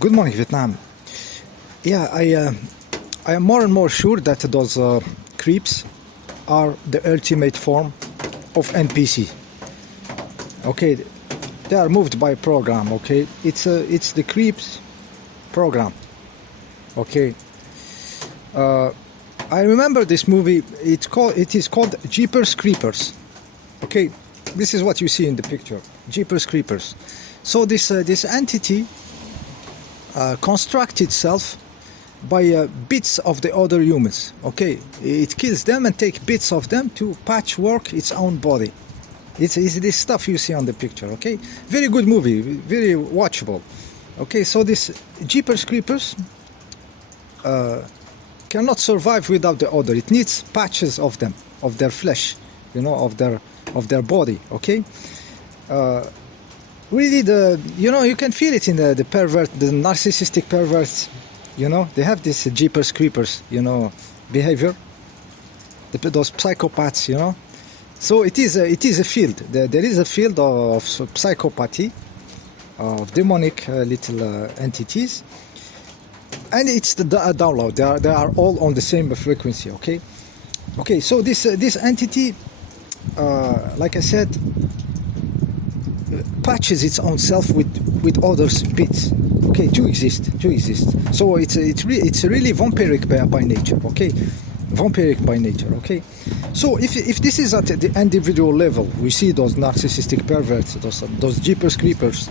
Good morning, Vietnam. Yeah, I am more and more sure that those creeps are the ultimate form of NPC. Okay, they are moved by program. Okay, it's the creeps program. Okay, I remember this movie. It is called Jeepers Creepers. Okay, this is what you see in the picture. Jeepers Creepers. So this entity constructs itself by bits of the other humans. Okay, it kills them and take bits of them to patchwork its own body. It's this stuff you see on the picture. Okay, very good movie, very watchable. Okay, so this Jeepers Creepers cannot survive without the other. It needs patches of them, of their flesh, of their body. Okay. Really, you can feel it in the narcissistic perverts. They have this Jeepers Creepers, behavior. Those psychopaths. So it is a field. There is a field of psychopathy, of demonic little entities, and it's the download. They are all on the same frequency. Okay. So this entity, like I said, patches its own self with others' bits. Okay, to exist. So it's really vampiric by nature. Okay, vampiric by nature. Okay, so if this is at the individual level, we see those narcissistic perverts, those Jeepers Creepers.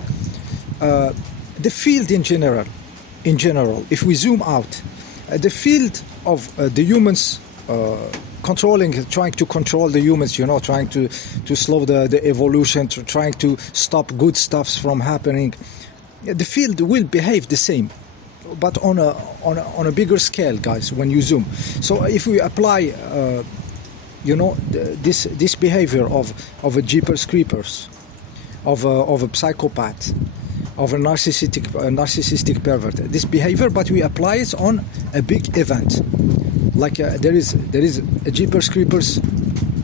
The field in general, if we zoom out, the field of the humans trying to control the humans, trying to slow the evolution, trying to stop good stuffs from happening. The field will behave the same, but on a bigger scale, guys. When you zoom, so if we apply, this behavior of a Jeepers Creepers, of a psychopath, of a narcissistic pervert, this behavior, but we apply it on a big event. Like there is a Jeepers Creepers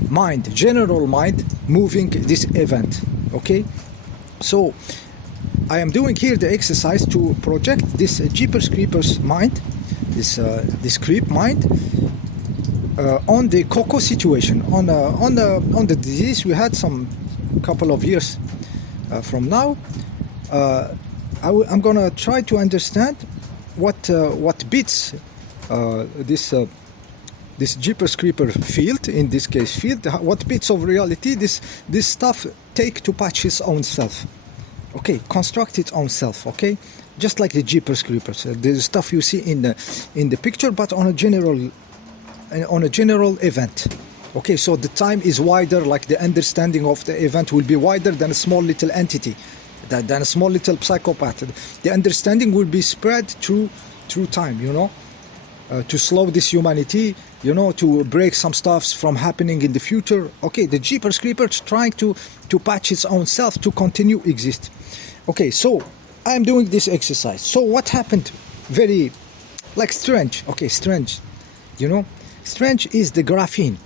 mind, general mind, moving this event. Okay, so I am doing here the exercise to project this Jeepers Creepers mind, this creep mind, on the Coco situation, on the disease we had some couple of years from now. I'm gonna try to understand what bits this Jeepers Creeper field, in this case field, what bits of reality this stuff take to patch its own self. Okay, construct its own self. Okay, just like the Jeepers Creepers, the stuff you see in the picture, but on a general event. Okay, so the time is wider, like the understanding of the event will be wider than a small little entity, than a small little psychopath. The understanding will be spread through time, to slow this humanity, to break some stuffs from happening in the future. Okay, the Jeepers Creepers trying to patch its own self to continue exist. Okay, so I'm doing this exercise. So what happened? Very like strange. Okay, strange. Strange is the graphene.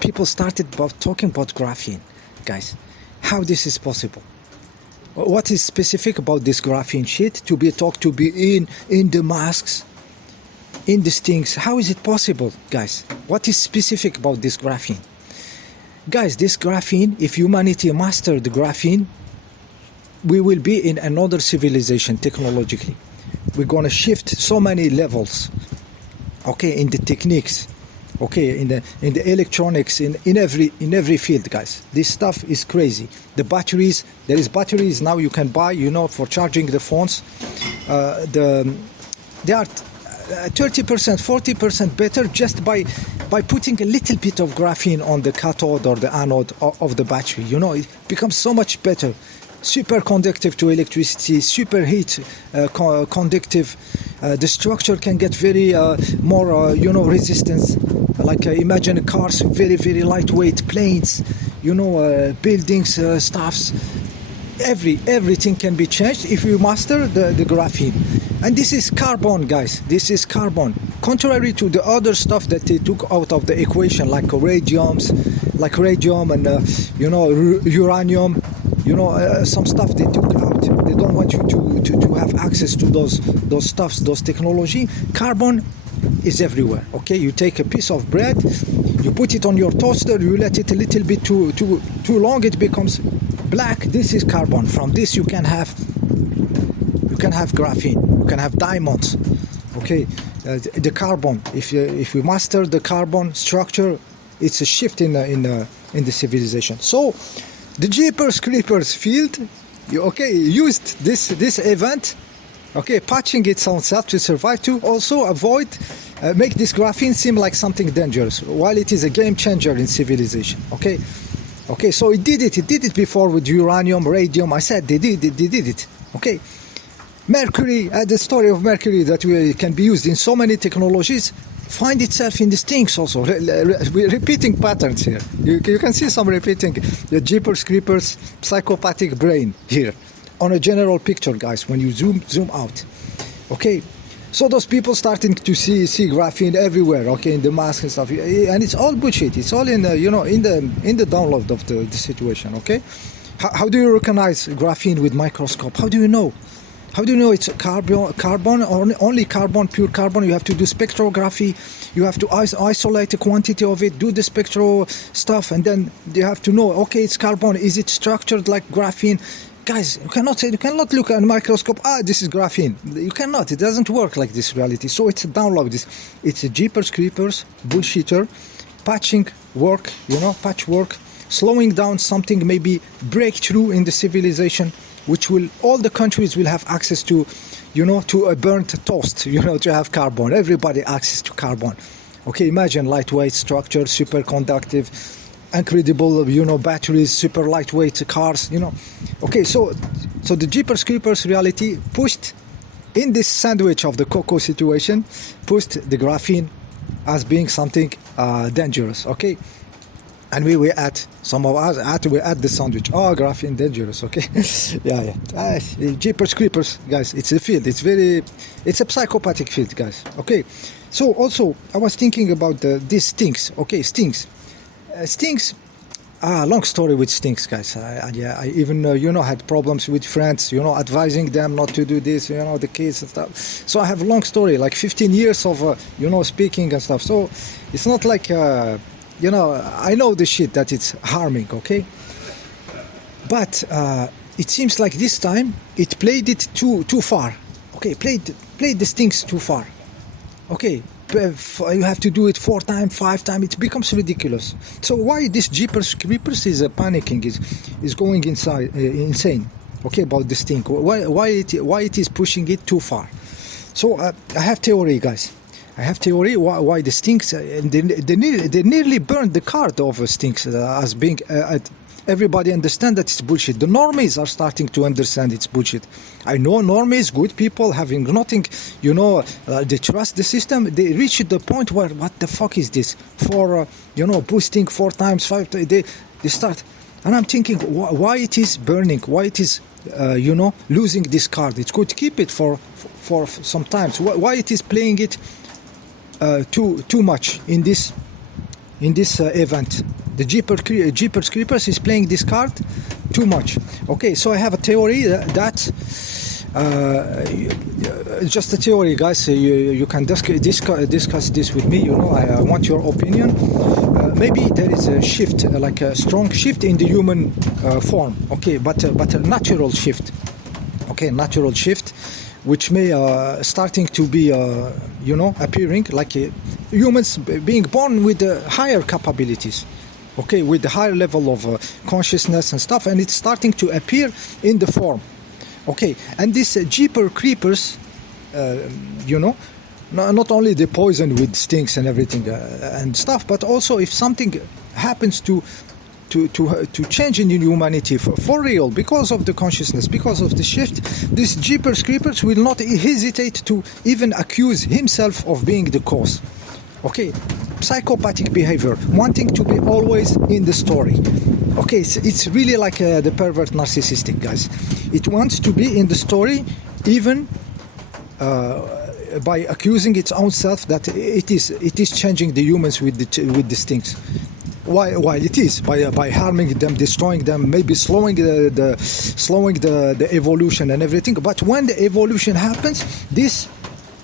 People started talking about graphene, guys. How this is possible? What is specific about this graphene shit to be in the masks, in these things? How is it possible, guys? What is specific about this graphene? Guys, this graphene, if humanity master the graphene, we will be in another civilization technologically. We're gonna shift so many levels. Okay, in the techniques. Okay, in the electronics, in every field, guys. This stuff is crazy. The batteries, there is batteries now you can buy, for charging the phones. They are 30%, 40% better just by putting a little bit of graphene on the cathode or the anode of the battery. It becomes so much better. Super conductive to electricity, super heat conductive. The structure can get very more resistance. Like imagine cars, very very lightweight, planes, buildings, stuffs. Everything can be changed if you master the graphene. And this is carbon, guys. This is carbon. Contrary to the other stuff that they took out of the equation, like radium and uranium. some stuff they took out. They don't want you to have access to those stuffs, those technology. Carbon is everywhere. Okay, you take a piece of bread, you put it on your toaster, you let it a little bit too long, it becomes black. This is carbon. From this you can have graphene, you can have diamonds. Okay, the carbon, if we master the carbon structure, it's a shift in the civilization. So the Jeepers Creepers field, used this event, patching its own self to survive, to also avoid make this graphene seem like something dangerous, while it is a game changer in civilization. Okay, so it did it before with uranium, radium. I said they did it. Okay, Mercury, the story of Mercury that can be used in so many technologies, find itself in the stinks also. We're repeating patterns here. You can see some repeating. The Jeepers Creepers psychopathic brain here on a general picture, guys, when you zoom out. Okay, so those people starting to see graphene everywhere, in the mask and stuff, and it's all bullshit. It's all in the in the download of the situation. Okay, how do you recognize graphene with microscope? How do you know? How do you know it's carbon, only carbon, pure carbon? You have to do spectrography. You have to isolate a quantity of it, do the spectral stuff, and then you have to know, okay, it's carbon. Is it structured like graphene? Guys, you cannot look at a microscope. this is graphene. You cannot. It doesn't work like this reality. So it's a download. It's a Jeepers Creepers bullshitter, patching work. Patchwork, slowing down something, maybe breakthrough in the civilization, which all the countries will have access to, to a burnt toast, to have carbon. Everybody access to carbon. Okay, imagine lightweight structure, superconductive, incredible, batteries, super lightweight cars, Okay, so the Jeepers Creepers reality pushed in this sandwich of the cocoa situation, pushed the graphene as being something dangerous. Okay. And we add, some of us we add the sandwich. Graphene dangerous. Okay, yeah. Jeepers Creepers, guys. It's a field. It's a psychopathic field, guys. Okay. So also I was thinking about these stinks. Okay, stinks. Long story with stinks, guys. I even had problems with friends. Advising them not to do this. The kids and stuff. So I have a long story, like 15 years of speaking and stuff. So it's not like. I know the shit that it's harming, okay? But it seems like this time it played it too far. Okay, played the stinks too far. Okay, you have to do it 4 times, 5 times. It becomes ridiculous. So why this Jeepers Creepers is panicking, is going insane? Okay, about this thing. Why it is pushing it too far? So I have theory, guys. I have theory why the stinks, they nearly burned the card of stinks as being, everybody understand that it's bullshit. The normies are starting to understand it's bullshit. I know normies, good people, having nothing, they trust the system. They reach the point where, what the fuck is this? For, boosting 4 times, 5 times, they start. And I'm thinking, why it is burning, why it is, losing this card. It could keep it for some times. Why it is playing it too much in this event. The Jeepers Creepers is playing this card too much. Okay, so I have a theory that just a theory, guys. You can discuss this with me. I want your opinion. Maybe there is a shift, like a strong shift in the human form. Okay, but a natural shift. Okay, natural shift, which may starting to be appearing, like humans being born with higher capabilities, okay, with the higher level of consciousness and stuff, and it's starting to appear in the form. Okay, and this Jeepers Creepers, not only the poison with stinks and everything and stuff, but also if something happens to change in humanity for real, because of the consciousness, because of the shift, this Jeepers Creepers will not hesitate to even accuse himself of being the cause. Okay, psychopathic behavior, wanting to be always in the story. Okay, it's really like the pervert narcissistic, guys. It wants to be in the story, even by accusing its own self that it is changing the humans with these things. Why it is by harming them, destroying them, maybe slowing the evolution and everything. But when the evolution happens, this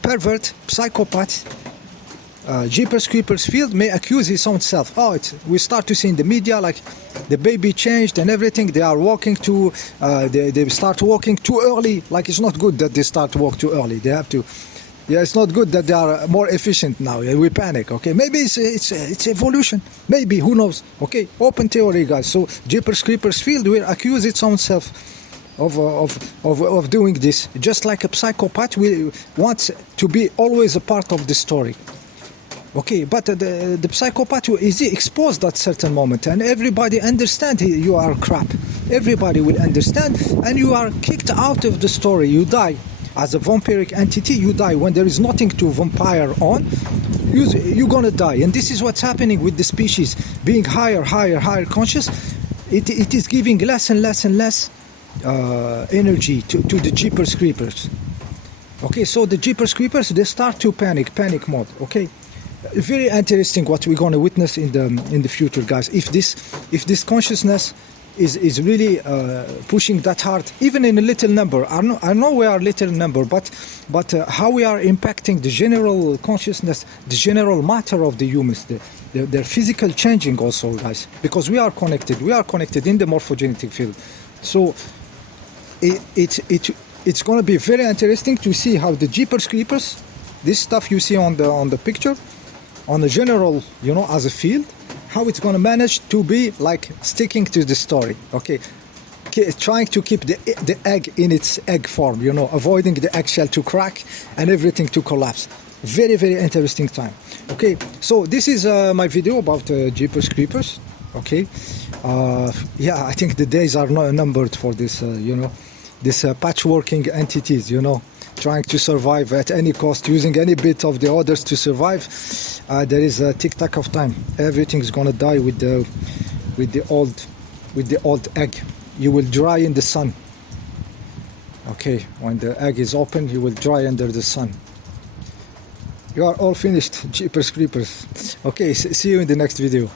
pervert psychopath Jeepers Creepers field may accuse his own self. We start to see in the media like the baby changed and everything. They are walking too. They start walking too early. Like it's not good that they start to walk too early. They have to. Yeah, it's not good that they are more efficient now. Yeah, we panic. Okay, maybe it's evolution. Maybe, who knows? Okay, open theory, guys. So Jeepers Creepers field will accuse its own self of doing this. Just like a psychopath wants to be always a part of the story. Okay, but the psychopath is exposed at certain moment, and everybody understand you are crap. Everybody will understand, and you are kicked out of the story. You die as a vampiric entity. You die when there is nothing to vampire on. You're gonna die, and this is what's happening with the species being higher conscious. It is giving less and less energy to the Jeepers Creepers. Okay, so the Jeepers Creepers, they start to panic mode. Okay. Very interesting what we're going to witness in the future, guys. If this consciousness is really pushing that hard, even in a little number. I know we are little number, but how we are impacting the general consciousness, the general matter of the humans, their physical changing also, guys. Because we are connected in the morphogenetic field. So it's going to be very interesting to see how the Jeepers Creepers, this stuff you see on the picture, on the general, as a field, how it's going to manage to be like sticking to the story. Okay, trying to keep the egg in its egg form, avoiding the eggshell to crack and everything to collapse. Very interesting time. Okay, so this is my video about Jeepers Creepers. Okay, yeah, I think the days are not numbered for this this patchworking entities, trying to survive at any cost, using any bit of the others to survive. There is a tick-tack of time. Everything's gonna die with the old egg. You will dry in the sun. Okay, when the egg is open, you will dry under the sun. You are all finished, Jeepers Creepers. Okay, see you in the next video.